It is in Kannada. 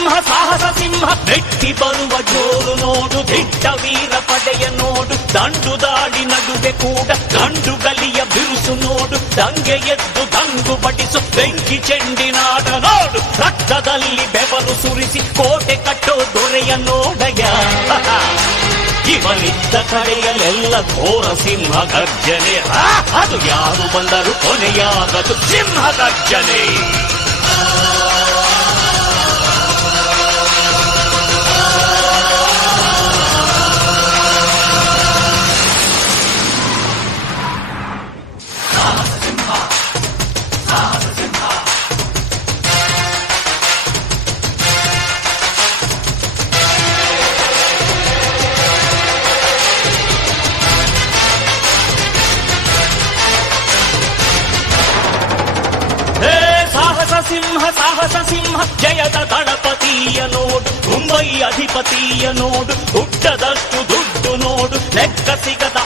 ಸಿಂಹ ಸಾಹಸ ಸಿಂಹ ಮೆಟ್ಟಿ ಬರುವ ಜೋರು ನೋಡು, ದಿಟ್ಟ ವೀರ ಪಡೆಯ ನೋಡು, ದಂಡು ದಾಳಿ ನಡುವೆ ಕೂಡ ಗಂಡು ಗಲಿಯ ಬಿರುಸು ನೋಡು, ದಂಗೆ ಎದ್ದು ದಂಗು ಬಡಿಸು ಬೆಂಕಿ ಚೆಂಡಿನಾಟ ನೋಡು, ರಕ್ತದಲ್ಲಿ ಬೆವರು ಸುರಿಸಿ ಕೋಟೆ ಕಟ್ಟೋ ದೊರೆಯ ನೋಡಯ. ಇವನಿದ್ದ ಕಡೆಯಲ್ಲೆಲ್ಲ ಘೋರ ಸಿಂಹ ಗರ್ಜನೆ, ಅದು ಯಾರು ಬಂದರು ಕೊನೆಯಾಗದು ಸಿಂಹ ಗರ್ಜನೆ. ಸಿಂಹ ಸಾಹಸ ಸಿಂಹ ಜಯದ ದಳಪತಿಯ ನೋಡು, ಮುಂಬೈ ಅಧಿಪತಿಯ ನೋಡು, ಹುಟ್ಟದಷ್ಟು ದುಡ್ಡು ನೋಡು, ಲೆಕ್ಕ ಸಿಗದ